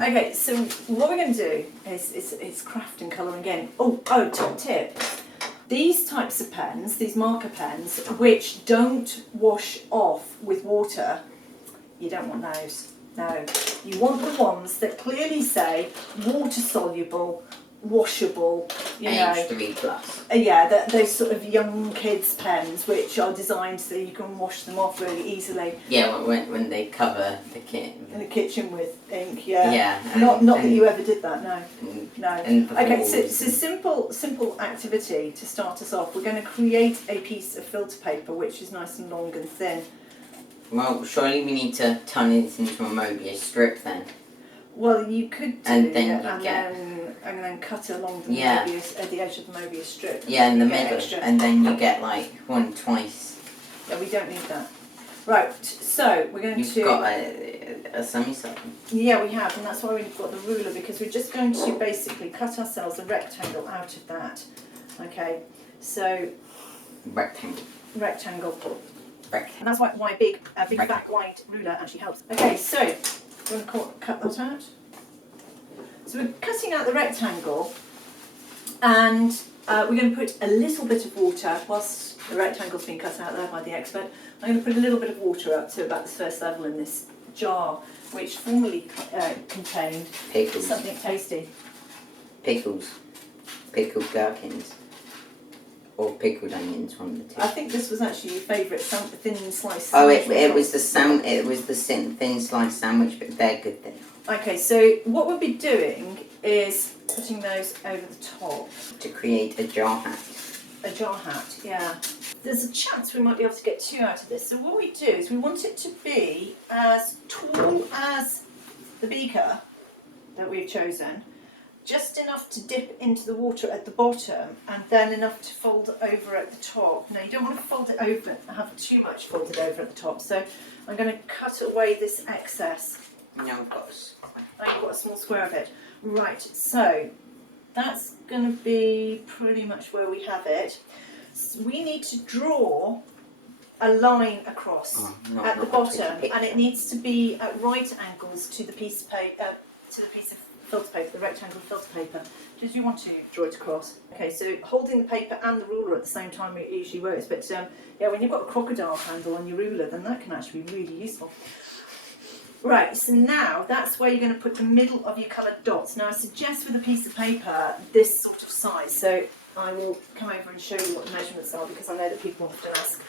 Okay, so what we're going to do is craft and colour again. Oh, top tip. These types of pens, these marker pens, which don't wash off with water, you don't want those. No. You want the ones that clearly say water soluble, washable, you know. Age 3+. Yeah, those sort of young kids' pens, which are designed so you can wash them off really easily. Yeah, when they cover the kit. In the kitchen with ink, yeah. Yeah. Not that you ever did that, no. No. Okay, so simple activity to start us off. We're going to create a piece of filter paper which is nice and long and thin. Well, surely we need to turn it into a Mobius strip then. Well, you could do and then and then cut it along the Mobius, at the edge of the Mobius strip. Yeah, in the middle, and then you get like one twice. Yeah, we don't need that. Right, so we're going to... You've got a semicircle. Yeah, we have, and that's why we've got the ruler, because we're just going to basically cut ourselves a rectangle out of that. Okay, so... Rectangle. And that's why a big fat wide ruler actually helps. Okay, so we're going to cut that out. So we're cutting out the rectangle, and we're going to put a little bit of water, whilst the rectangle's been cut out there by the expert. I'm going to put a little bit of water up to about the first level in this jar, which formerly contained pickles. Something tasty. Pickled gherkins. Or pickled onions, one of the two. I think this was actually your favourite thin sliced sandwich. Oh, it was the thin sliced sandwich, but they're good then. Okay, so what we'll be doing is putting those over the top. To create a jar hat. A jar hat, yeah. There's a chance we might be able to get two out of this. So what we do is we want it to be as tall as the beaker that we've chosen, just enough to dip into the water at the bottom, and then enough to fold over at the top. Now you don't want to fold it over, have too much folded over at the top, so I'm going to cut away this excess. No, I've got you've got a small square of it. Right, so that's going to be pretty much where we have it. So we need to draw a line across at the bottom, and it needs to be at right angles to the piece of paper, filter paper, the rectangle filter paper. Did you want to draw it across? Okay, so holding the paper and the ruler at the same time it usually works, but yeah, when you've got a crocodile handle on your ruler, then that can actually be really useful. Right, so now that's where you're going to put the middle of your coloured dots. Now I suggest with a piece of paper this sort of size, so I will come over and show you what the measurements are, because I know that people often ask.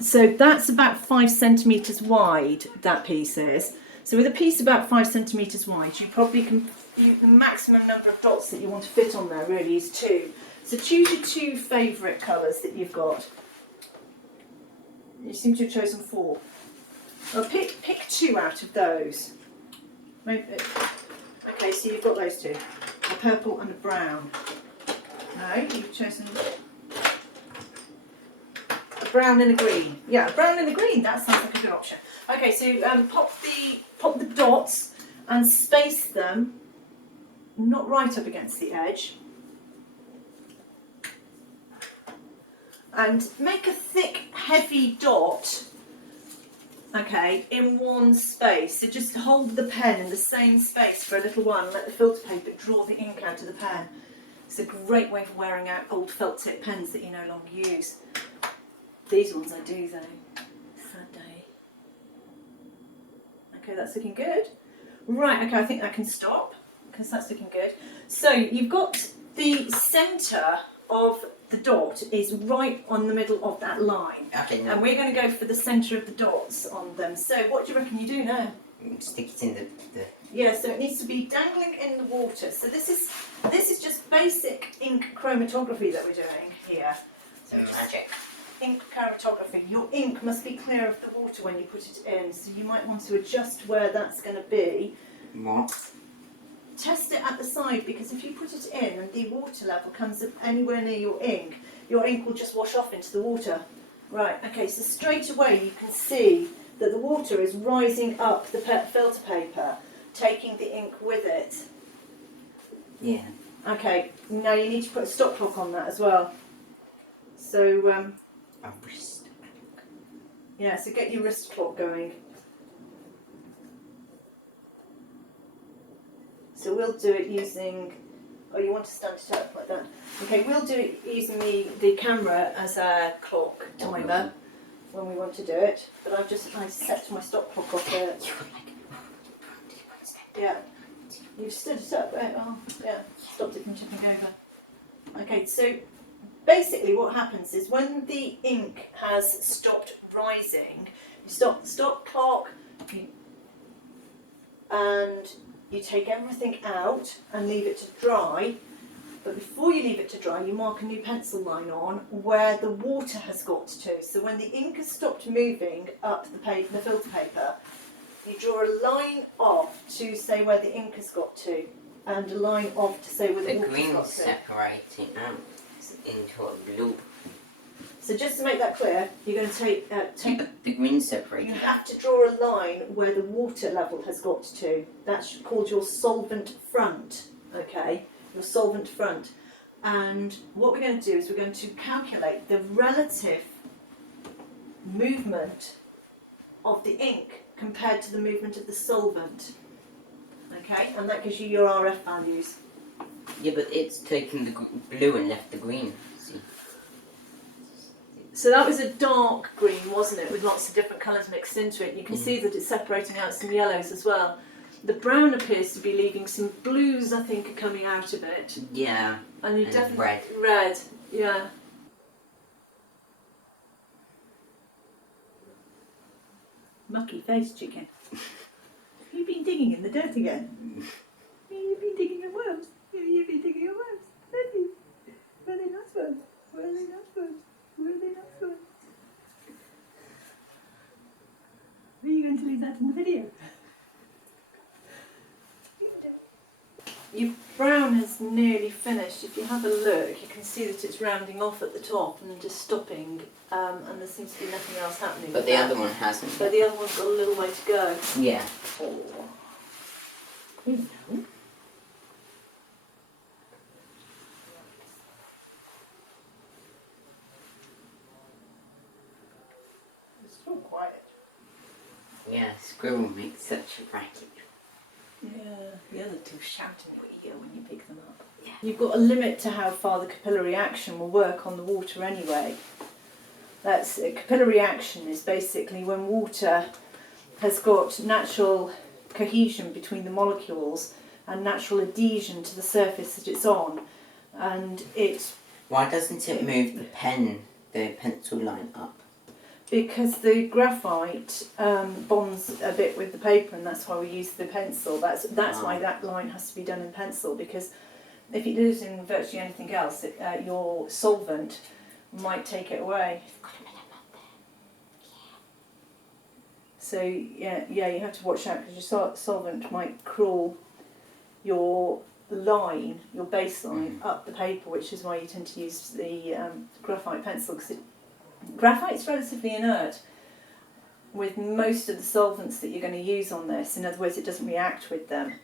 So that's about 5 centimetres wide, that piece is. So with a piece about 5 centimetres wide, you probably can, the maximum number of dots that you want to fit on there really is 2. So choose your 2 favourite colours that you've got. You seem to have chosen 4. Well, pick 2 out of those. Maybe, okay, so you've got those 2. A purple and a brown. No, you've chosen a brown and a green. Yeah, a brown and a green, that sounds like a good option. Okay, so pop the dots and space them not right up against the edge. And make a thick, heavy dot, okay, in one space. So just hold the pen in the same space for a little while and let the filter paper draw the ink out of the pen. It's a great way for wearing out old felt tip pens that you no longer use. These ones I do though. Sad day. Okay, that's looking good. Right, okay, I think I can stop because that's looking good. So you've got the centre of the dot is right on the middle of that line. Okay, no. And we're going to go for the centre of the dots on them. So what do you reckon you do now? Stick it in the... Yeah, so it needs to be dangling in the water. So this is just basic ink chromatography that we're doing here. So magic. Ink chromatography. Your ink must be clear of the water when you put it in, so you might want to adjust where that's going to be. What? Test it at the side, because if you put it in and the water level comes anywhere near your ink will just wash off into the water. Right, okay, so straight away you can see that the water is rising up the filter paper, taking the ink with it. Yeah. Okay, now you need to put a stop clock on that as well. So, a wrist. Yeah, so get your wrist clock going. So we'll do it using, oh, you want to stand it up like that? Okay, we'll do it using the camera as a clock timer when we want to do it. But I set my stop clock off there. Yeah. You've stood it up, right? Oh, yeah, stopped it from tipping over. Okay, so basically what happens is when the ink has stopped rising, you stop the stop clock, and you take everything out and leave it to dry. But before you leave it to dry, you mark a new pencil line on where the water has got to. So when the ink has stopped moving up the paper, the filter paper, you draw a line off to say where the ink has got to, and a line off to say where the water's green's got to. separating out into a blue. So just to make that clear, you're going to take The green's separating. you have to draw a line where the water level has got to. That's called your solvent front, okay? Your solvent front. And what we're going to do is we're going to calculate the relative movement of the ink compared to the movement of the solvent, okay? And that gives you your RF values. Yeah, but it's taken the blue and left the green. See? So that was a dark green, wasn't it, with lots of different colours mixed into it. You can see that it's separating out some yellows as well. The brown appears to be leaving some blues, I think, are coming out of it. Yeah. And you And definitely red, yeah. Mucky face chicken. You've been digging in the dirt again. You've been digging in worms. You've been digging in worms. Have you? Were they not worms? Were they not worms? Were they not worms? Are you going to leave that in the video? Your brown has nearly finished. If you have a look, you can see that it's rounding off at the top and just stopping, and there seems to be nothing else happening. But the other one hasn't. But the other one's got a little way to go. Yeah. Oh. You know. It's so quiet. Yeah, squirrel makes such a racket. Yeah, the other two shouting at you when you pick them up. Yeah. You've got a limit to how far the capillary action will work on the water anyway. That's capillary action is basically when water has got natural cohesion between the molecules and natural adhesion to the surface that it's on, and it. Why doesn't it move the pencil line up? Because the graphite bonds a bit with the paper, and that's why we use the pencil. That's why that line has to be done in pencil, because if you do it in virtually anything else, your solvent might take it away. So yeah, you have to watch out, because your solvent might crawl your line, your baseline, up the paper, which is why you tend to use the graphite pencil, because graphite's relatively inert with most of the solvents that you're going to use on this. In other words, it doesn't react with them,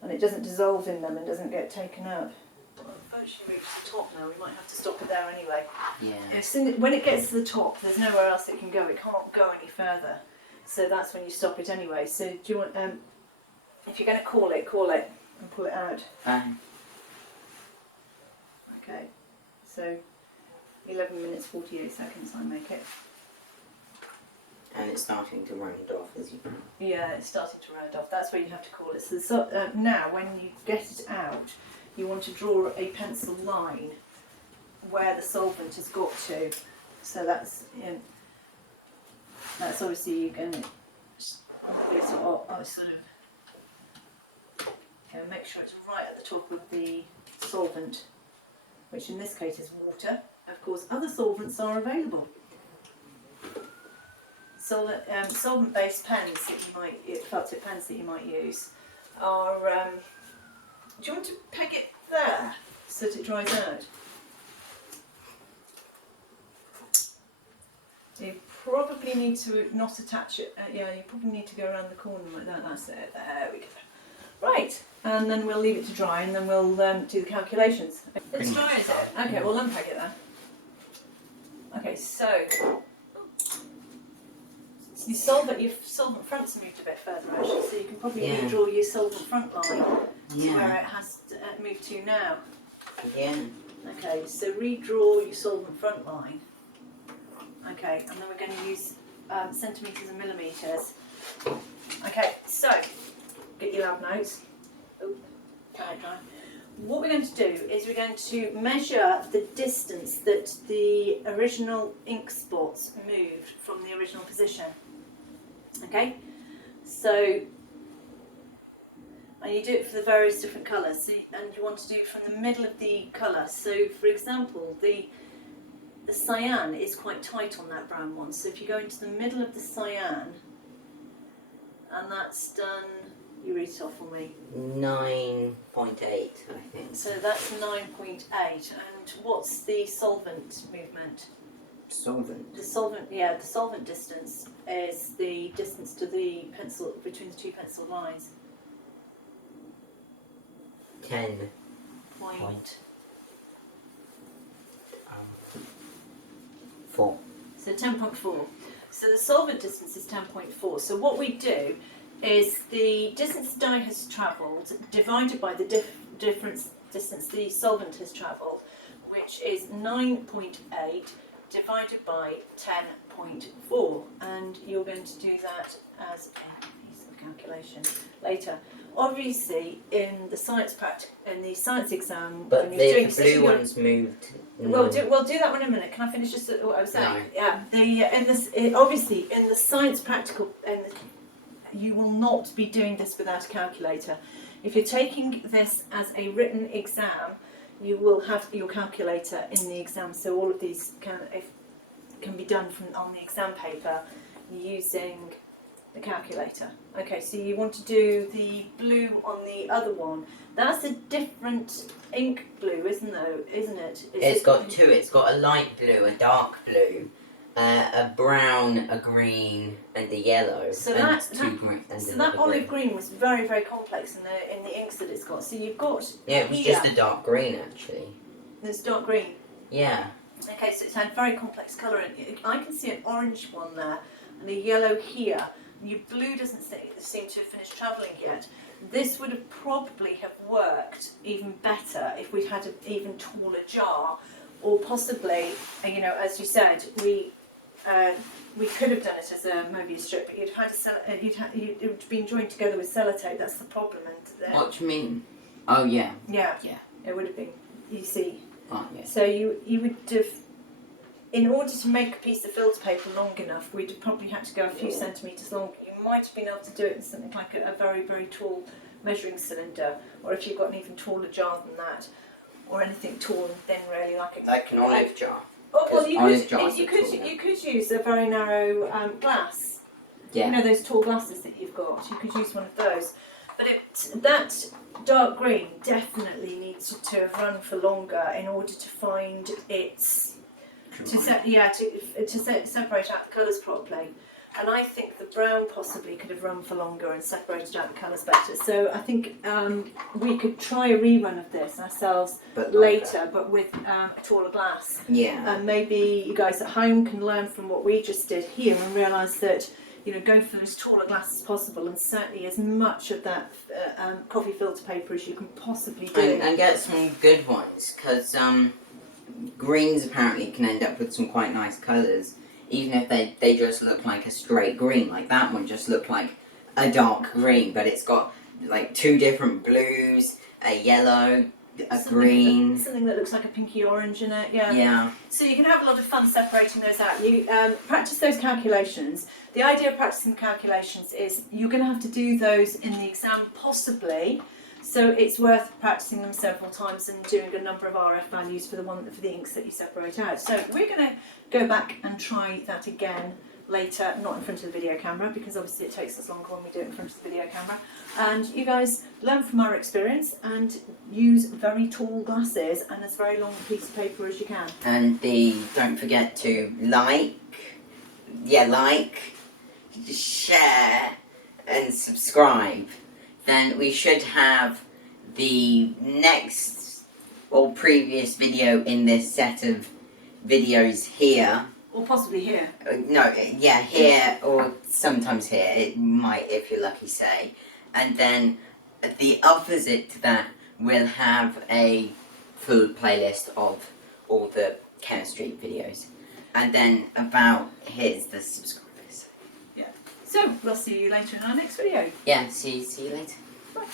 and it doesn't dissolve in them and doesn't get taken up. Well, I've virtually reached the top now. We might have to stop it there anyway. Yeah. When it gets to the top, there's nowhere else it can go. It can't go any further. So that's when you stop it anyway. So do you want, if you're going to call it and pull it out. Okay. So 11 minutes 48 seconds I make it. And it's starting to round off as you go. Yeah, it's starting to round off. That's where you have to call it. So now when you get it out, you want to draw a pencil line where the solvent has got to. So that's obviously you're going to sort of make sure it's right at the top of the solvent, which in this case is water. Of course, other solvents are available. So solvent-based pens that you might, felt tip pens that you might use, are. Do you want to peg it there so that it dries out? You probably need to not attach it. Yeah, you probably need to go around the corner like that. That's it. There we go. Right, and then we'll leave it to dry, and then we'll do the calculations. It's dry, is it? Okay, we'll unpack it then. Okay, so your solvent front's moved a bit further actually, so you can probably redraw your solvent front line to where it has moved to now. Yeah. Okay, so redraw your solvent front line. Okay, and then we're going to use centimetres and millimetres. Okay, so get your lab notes. Oh, dry. What we're going to do is we're going to measure the distance that the original ink spots moved from the original position. Okay, so and you do it for the various different colours, so, and you want to do it from the middle of the colour. So, for example, the cyan is quite tight on that brown one. So if you go into the middle of the cyan, and that's done, you read it off for me. 9.8, I think. So that's 9.8. And what's the solvent movement? Solvent. The solvent distance is the distance to the pencil between the two pencil lines. 10. Point. 4. So 10.4. So the solvent distance is 10.4. So what we do is the distance the dye has travelled divided by the difference distance the solvent has travelled, which is 9.8 divided by 10.4, and you're going to do that as a piece of calculation later. Obviously, in the science exam, But when you're doing the blue ones moved. We'll do that one in a minute. Can I finish just what I was saying? No. Yeah. Obviously in the science practical, you will not be doing this without a calculator. If you're taking this as a written exam, you will have your calculator in the exam. So all of these can be done on the exam paper using the calculator. Okay, so you want to do the blue on the other one. That's a different ink blue, isn't it? It's got two. It's got a light blue, a dark blue, a brown, a green, and a yellow. So and that another olive green was very, very complex in the inks that it's got. So you've got it was just a dark green actually. There's dark green. Yeah. Okay, so it's had very complex colour. I can see an orange one there and a yellow here. Your blue doesn't seem to have finished travelling yet. This would have probably have worked even better if we'd had an even taller jar, or possibly, as you said, we could have done it as a Mobius strip, but you'd had it would been joined together with sellotape. That's the problem. And what do you mean? Oh yeah. Yeah. It would have been. You see. Oh yeah. So you would have, in order to make a piece of filter paper long enough, we'd have probably had to go a few centimetres long. You might have been able to do it in something like a very, very tall measuring cylinder, or if you've got an even taller jar than that, or anything tall and thin, really, like an olive jar. Oh, well, you could use a very narrow glass. Yeah. You know those tall glasses that you've got. You could use one of those. But that dark green definitely needs to have run for longer in order to find its separate out the colours properly. And I think the brown possibly could have run for longer and separated out the colours better. So I think we could try a rerun of this ourselves later, but with a taller glass. Yeah. And maybe you guys at home can learn from what we just did here and realise that, go for as tall a glass as possible, and certainly as much of that coffee filter paper as you can possibly do. And get some good ones, because greens apparently can end up with some quite nice colours, even if they just look like a straight green. Like that one just looked like a dark green, but it's got like two different blues, a yellow, a green. Something that looks like a pinky orange in it, yeah. Yeah. So you can have a lot of fun separating those out. You practice those calculations. The idea of practicing the calculations is you're going to have to do those in the exam possibly, so it's worth practicing them several times and doing a number of RF values for the inks that you separate out. So we're going to go back and try that again later, not in front of the video camera, because obviously it takes us longer when we do it in front of the video camera. And you guys learn from our experience and use very tall glasses and as very long a piece of paper as you can. And don't forget to like, share and subscribe. Then we should have the next or previous video in this set of videos here. Or possibly here. Here or sometimes here. It might, if you're lucky, say. And then the opposite to that, we'll have a full playlist of all the chemistry videos. And then about the subscribers. So we'll see you later in our next video. Yeah, see you later. Bye.